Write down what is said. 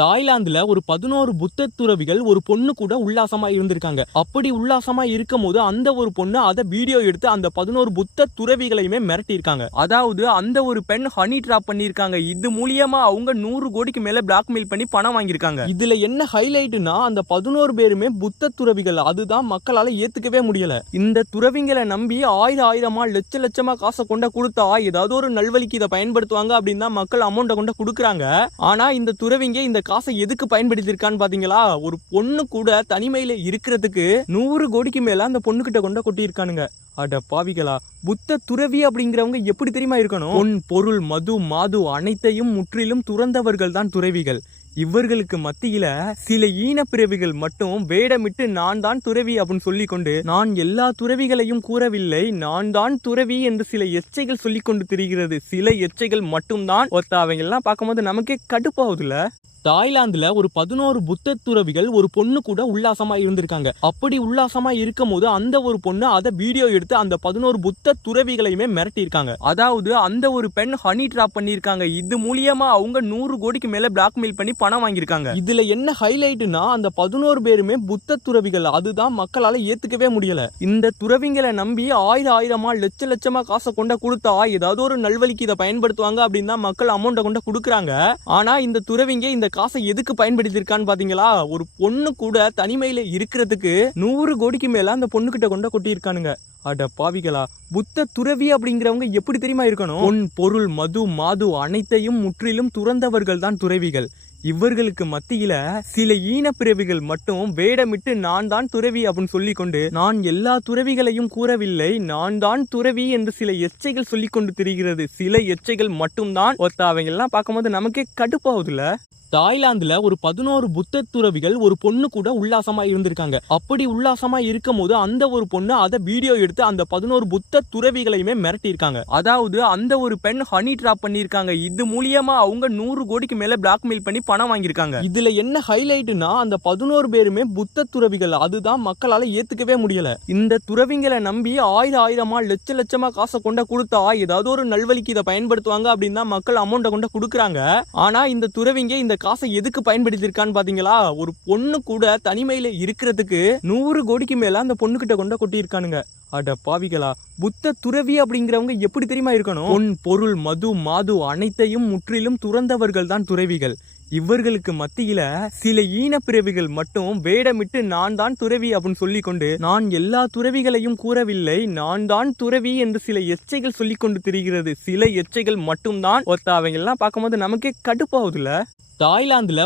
தாய்லாந்துல ஒரு 11 புத்த துறவிகள் ஒரு பொண்ணு கூட உல்லாசமா இருந்திருக்காங்க. அப்படி உல்லாசமா இருக்கும் போது அந்த ஒரு பொண்ணு அதை வீடியோ எடுத்து அந்த 11 புத்த துறவிகளையுமே மிரட்டி இருக்காங்க. அதாவது அந்த ஒரு பெண் ஹனி டிராப் பண்ணிருக்காங்க. இது மூலியமா அவங்க 100 கோடிக்கு மேல பிளாக்மெயில் பண்ணி பணம் வாங்கியிருக்காங்க. இதுல என்ன ஹைலைட்னா அந்த 11 பேருமே புத்த துறவிகள். அதுதான் மக்களால ஏத்துக்கவே முடியல. இந்த துறவிங்களை நம்பி ஆயிரமா லட்சமா காசை கொண்ட கொடுத்தா ஏதாவது ஒரு நல்வழிக்கு இதை பயன்படுத்துவாங்க அப்படின்னு தான் மக்கள் அமௌண்ட்டை கொண்ட கொடுக்குறாங்க. ஆனா இந்த துறவிங்க இந்த காசை எதுக்கு பயன்படுத்திருக்கான்னு பாத்தீங்களா? ஒரு பொண்ணு கூட தனிமையில இருக்கிறதுக்கு 100 கோடிக்கு மேல அந்த பொண்ணு கிட்ட கொண்ட கொட்டியிருக்கானுங்க. அட பாவிகளா! புத்த துறவி அப்படிங்கிறவங்க எப்படி தெரியுமா இருக்கணும்? பொன், பொருள், மது, மாது அனைத்தையும் முற்றிலும் துறந்தவர்கள் தான் துறவிகள். இவர்களுக்கு மத்தியில சில ஈன பிறவிகள் மட்டும் வேடமிட்டு நான் தான் துறவி அப்படின்னு சொல்லிக்கொண்டு, நான் எல்லா துறவிகளையும் கூறவில்லை, நான் தான் துறவி என்று சில எச்சைகள் சொல்லிக் கொண்டு திரிகிறது. சில எச்சைகள் மட்டும்தான். அவங்க எல்லாம் பார்க்கும்போது நமக்கே கடுப்பாகுதுல. தாய்லாந்துல ஒரு 11 புத்த துறவிகள் ஒரு பொண்ணு கூட உல்லாசமா இருந்திருக்காங்க. அப்படி உல்லாசமா இருக்கும் போது அந்த ஒரு பொண்ணு அதை வீடியோ எடுத்து அந்த 11 புத்த துறவிகளையுமே மிரட்டி இருக்காங்க. அதாவது அந்த ஒரு பெண் ஹனி டிராப் பண்ணிருக்காங்க. இது மூலியமா அவங்க 100 கோடிக்கு மேல பிளாக்மெயில் பண்ணி பணம் வாங்கியிருக்காங்க. இதுல என்ன ஹைலைட்னா அந்த 11 பேருமே புத்த துறவிகள். அதுதான் மக்களால ஏத்துக்கவே முடியல. இந்த துறவிங்களை நம்பி ஆயிரமா லட்சமா காசை கொண்ட கொடுத்தா ஏதாவது ஒரு நல்வழிக்கு இதை பயன்படுத்துவாங்க அப்படின்னு தான் மக்கள் அமௌண்ட்டை கொண்ட கொடுக்குறாங்க. ஆனா இந்த துறவிங்க இந்த காசை எதுக்கு பயன்படுத்திருக்கான்னு பாத்தீங்களா? ஒரு பொண்ணு கூட தனிமையில இருக்கிறதுக்கு 100 கோடிக்கு மேல அந்த பொண்ணு கிட்ட கொண்ட கொட்டியிருக்கானுங்க. அட பாவிகளா! புத்த துறவி அப்படிங்கிறவங்க எப்படி தெரியுமா இருக்கணும்? பொன், பொருள், மது, மாது அனைத்தையும் முற்றிலும் துறந்தவர்கள் தான் துறவிகள். இவர்களுக்கு மத்தியில சில ஈன பிறவிகள் மட்டும் வேடமிட்டு நான் தான் துறவி அப்படின்னு சொல்லிக்கொண்டு, நான் எல்லா துறவிகளையும் கூறவில்லை, நான் தான் துறவி என்று சில எச்சைகள் சொல்லிக் கொண்டு திரிகிறது. சில எச்சைகள் மட்டும்தான். அவங்க எல்லாம் பார்க்கும்போது நமக்கே கடுப்பாகுதுல. தாய்லாந்துல ஒரு 11 புத்த துறவிகள் ஒரு பொண்ணு கூட உல்லாசமா இருந்திருக்காங்க. அப்படி உல்லாசமா இருக்கும் போது அந்த ஒரு பொண்ணு அதை வீடியோ எடுத்து அந்த 11 புத்த துறவிகளையுமே மிரட்டி இருக்காங்க. அதாவது அந்த ஒரு பெண் ஹனி டிராப் பண்ணிருக்காங்க. இது மூலியமா அவங்க 100 கோடிக்கு மேல பிளாக்மெயில் பண்ணி பணம் வாங்கியிருக்காங்க. இதுல என்ன ஹைலைட்னா அந்த 11 பேருமே புத்த துறவிகள். அதுதான் மக்களால ஏத்துக்கவே முடியல. இந்த துறவிங்களை நம்பி ஆயிரமா லட்சமா காசை கொண்ட கொடுத்தா ஏதாவது ஒரு நல்வழிக்கு இதை பயன்படுத்துவாங்க அப்படின்னு தான் மக்கள் அமௌண்ட்டை கொண்ட கொடுக்குறாங்க. ஆனா இந்த துறவிங்க இந்த காசை எதுக்கு பயன்படுத்திருக்கான்னு பாத்தீங்களா? ஒரு பொண்ணு கூட தனிமையில இருக்கிறதுக்கு 100 கோடிக்கு மேல அந்த பொண்ணு கிட்ட கொண்ட கொட்டியிருக்கானுங்க. அட பாவிகளா! புத்த துறவி அப்படிங்கிறவங்க எப்படி தெரியுமா இருக்கணும்? பொன், பொருள், மது, மாது அனைத்தையும் முற்றிலும் துறந்தவர்கள் தான் துறவிகள். இவர்களுக்கு மத்தியில சில ஈன பிறவிகள் மட்டும் வேடமிட்டு நான் தான் துறவி அப்படின்னு சொல்லிக்கொண்டு, நான் எல்லா துறவிகளையும் கூறவில்லை, நான் தான் துறவி என்று சில எச்சைகள் சொல்லிக் கொண்டு திரிகிறது. சில எச்சைகள் மட்டும்தான். அவங்க எல்லாம் பார்க்கும்போது நமக்கே கடுப்பாகுதுல. தாய்லாந்துல